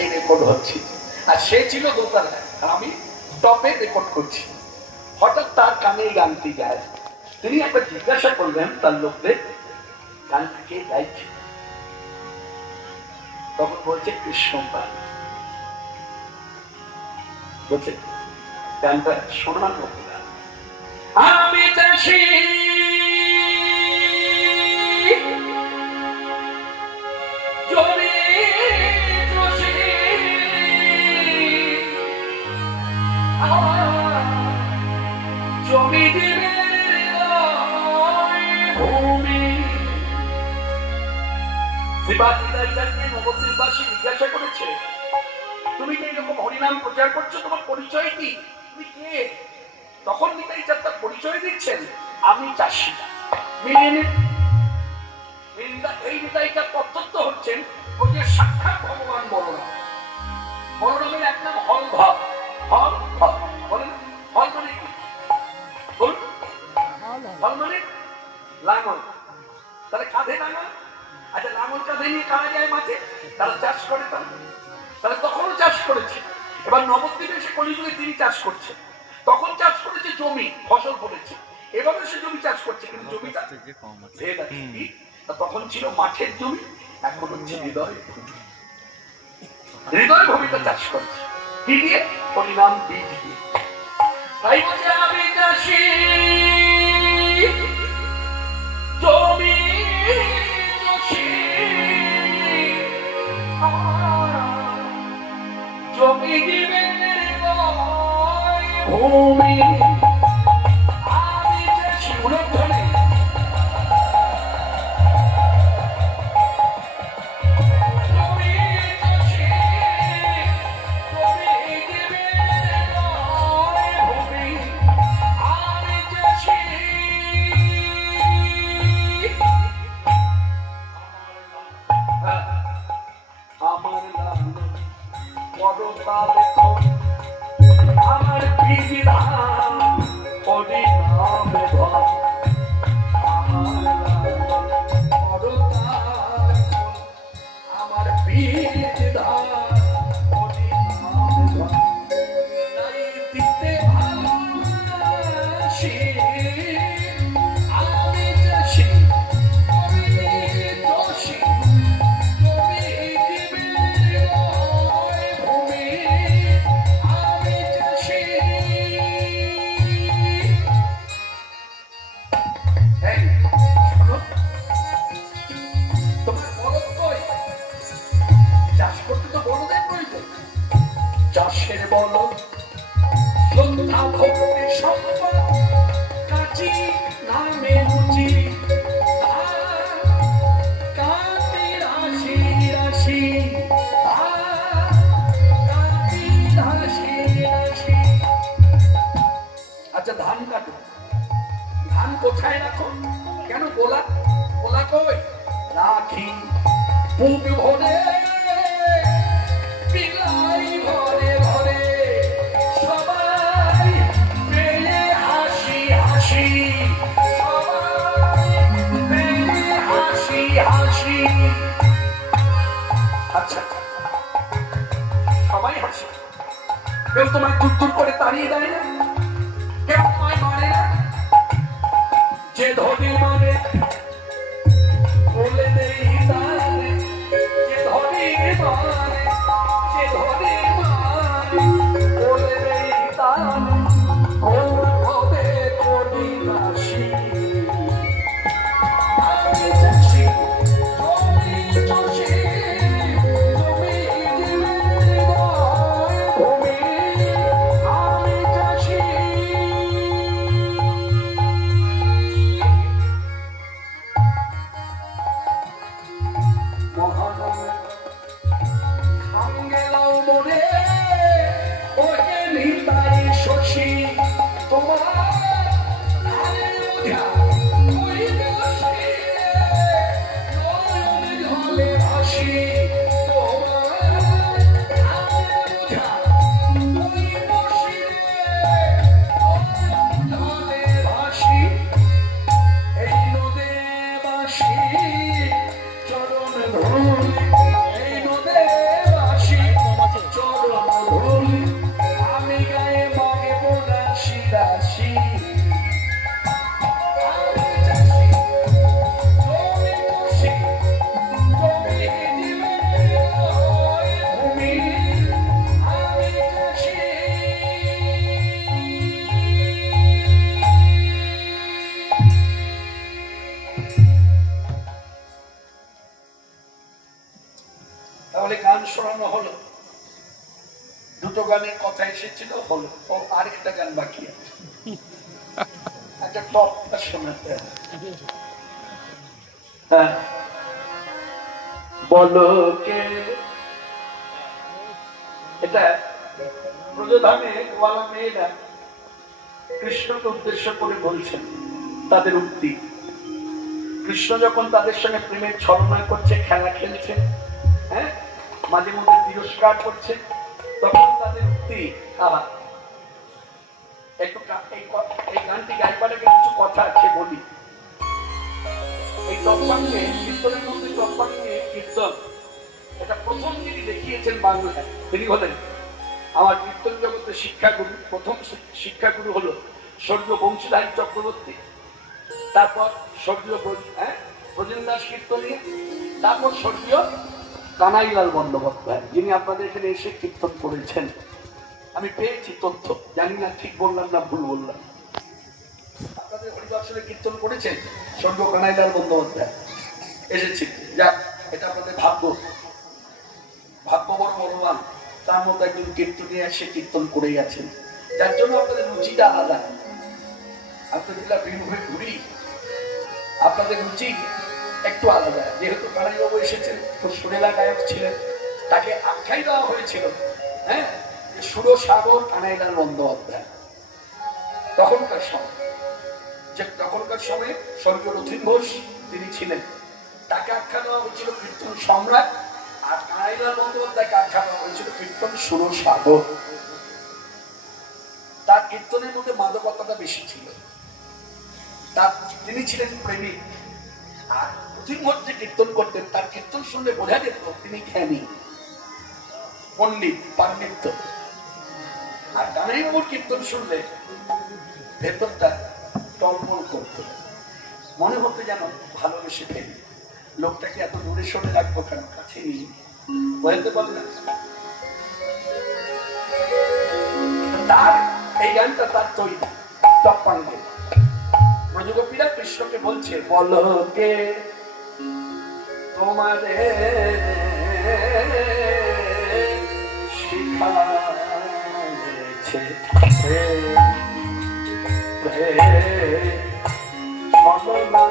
এই রেকর্ড হচ্ছে, আর সে ছিল দোতলায় আর আমি টপে রেকর্ড করছি। হঠাৎ তার কানে গানটি গায়। তিনি একবার জিজ্ঞাসা করলেন তার লোকদের, গানটি কে গাইছে? তখন বলছে কৃষ্ণপাল। বলছে গানটা শোনার মতো গান। আমি চাষি জমি দিবে ভূমি। নবদ্বীপবাসী জিজ্ঞাসা করেছে, তুমি কি এরকম হরিনাম প্রচার করছো, তোমার পরিচয় কি, তুমি কে? তখন নিতাই চাঁদ তার পরিচয় দিচ্ছেন, আমি চাষি। এই নিতাই চাঁদ তত্ত্ব হচ্ছেন ওই যে সাক্ষাৎ ভগবান বলরাম। বলরামের এক নাম হল ভাব। হল ভাব বলেন, হল মানে কি? হল মানে লাঙল। তাহলে কাঁধে লাঙল। আচ্ছা, লাঙল কাঁধে নিয়ে কারা যায় মাঠে? তারা চাষ করে। তাহলে তখনও চাষ করেছে। এবার নবদ্বীপে এসে কলিযুগে তিনি চাষ করছে। তখন চাষ করেছে জমি, ফসল ফলেছে। এভাবে সে জমি চাষ করছে, কিন্তু জমিটা ভেদ আছে। তখন ছিল মাঠের জমি, এখন হচ্ছে হৃদয় ভূমি। হৃদয় ভূমিটা চাষ করছে কি দিয়ে? হরিনাম বীজ দিয়ে। তাই বলছে আমি চাষি জমি জমি দিবে ভূমি। আমি চাষি উলধ্বনি। আমার বীজ ধান হরিনাম ধন, আমার বীজ ধান হরিনাম ধন। তাই দিতে ভালোবাসি আমি চাষি দোষী। চাষের বলদ শ্রদ্ধা ভক্তি সম্পদ কাচি নামে রুচি কাটি রাশি রাশি কাটি রাশি রাশি। আচ্ছা, ধান কাটো। ধান কোথায় রাখো? কেন গোলা? গোলা কই রাখি? বুক ভরে পিলাই ভরে ভরে সবাই পেলে হাসি হাসি, সবাই পেলে হাসি হাসি। আচ্ছা, সবাই হাসি। কেউ তোমায় দূর দূর করে তাড়িয়ে দেয় না, কেউ তোমায় মারে না। যে ধনী মানে বলে দেই তারে, যে ধনী মানে, যে ধনী মানে বলে দেই তারে, ওর হবে কোটি রাশি। আমি চাষি জমি চাষি জমি ভূমি। আমি চাষি শোনানো হলো, দুটো গানের কথা এসেছিল, হলো, ও আরেকটা গান বাকি আছে, একটা টপটা শোনাতে হবে। হ্যাঁ, বলো কে, এটা ব্রজধামে গোয়ালা মেয়েরা কৃষ্ণকে উদ্দেশ্য করে বলছেন তাদের উক্তি। কৃষ্ণ যখন তাদের সঙ্গে প্রেমের ছলনা করছে, খেলা খেলছে, হ্যাঁ, মাঝে মধ্যে তিরস্কার করছে, তখন তাদের উক্তি। আবার একটু এই গানটি গাইবার আগে কিছু কথা আছে বলি। এই তৎসঙ্গে কীর্তনের মধ্যে তৎসঙ্গে কীর্তন, এটা প্রথম যিনি দেখিয়েছেন বাংলায় তিনি হলেন আমার কীর্তন জগতের শিক্ষাগুরু। প্রথম শিক্ষাগুরু হলো স্বর্গীয় বংশীধারী চক্রবর্তী, তারপর স্বর্গীয় ব্রজেন্দ্রদাস কীর্তনী, তারপর স্বর্গীয় কানাইলাল বন্দ্যোপাধ্যায়, যিনি আপনাদের এখানে এসে কীর্তন করেছেন। আমি পেয়েছি তথ্য, জানি না ঠিক বললাম না ভুল বললাম। আপনাদের হরিদর্শনে কীর্তন করেছেন স্বর্গীয় কানাইলাল বন্দ্যোপাধ্যায় এসেছে। যাক, এটা আপনাদের ভাগ্য, ভাগ্য বড় বলবান, তার মতো একজন কীর্তনী এসে কীর্তন করে গেছেন, যার জন্য আপনাদের রুচিটা আলাদা। আপনাদের বীরভূমে ঘুরি, আপনাদের রুচি একটু আলাদা। যেহেতু কানাইবাবু এসেছেন, তো সুরেলা গায়ক ছিলেন, তাকে আখ্যাই দেওয়া হয়েছিল, হ্যাঁ, সুরসাগর কানাইলাল বন্দ্যোপাধ্যায়। তখনকার সময়ে স্বর্গীয় রথীন ঘোষ তিনি ছিলেন, তাকে আখ্যা দেওয়া হয়েছিল কীর্তন সম্রাট, আর কানাইলাল বন্দ্যোপাধ্যায়কে আখ্যা দেওয়া হয়েছিল কীর্তন সুরসাগর। তার কীর্তনের মধ্যে মাদকতাটা বেশি ছিল, তিনি ছিলেন প্রেমিক। আর রথীন ঘোষ যে কীর্তন করতেন, তার কীর্তন শুনলে বোঝা যেত তিনি জ্ঞানী, পণ্ডিত, পাণ্ডিত্য। আর কানাইবাবুর কীর্তন শুনলে ভেতরটা টলমল করত, মনে হতো যেন ভালোবেসে ফেলি। লোকটাকে এত দূরে সরে রাখবো কেন, কাছে নিয়ে বলতে পারবে না। তার এই গানটা তার তৈরি তপ্পাঙ্গে। ব্রজগোপীরা কৃষ্ণকে বলছে, বলো কে তোমারে শিখাছে ছলনা,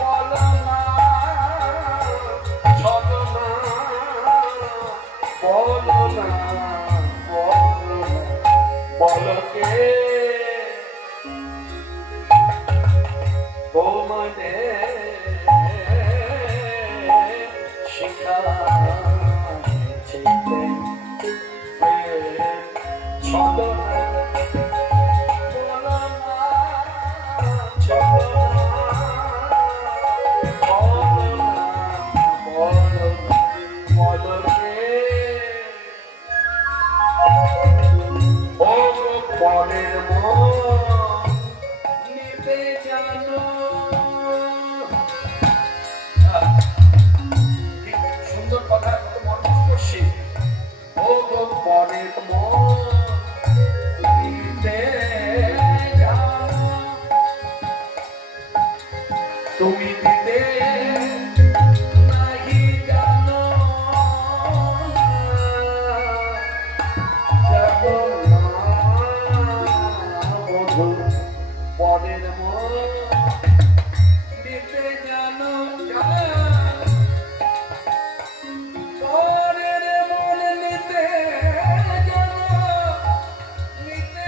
বলনা, ছলনা, বলনা, বলকে তোমারে শিখাছে ছলনা, সুন্দর কথা, কত মর্ম করছি। ও গো পরের তুমি দিতে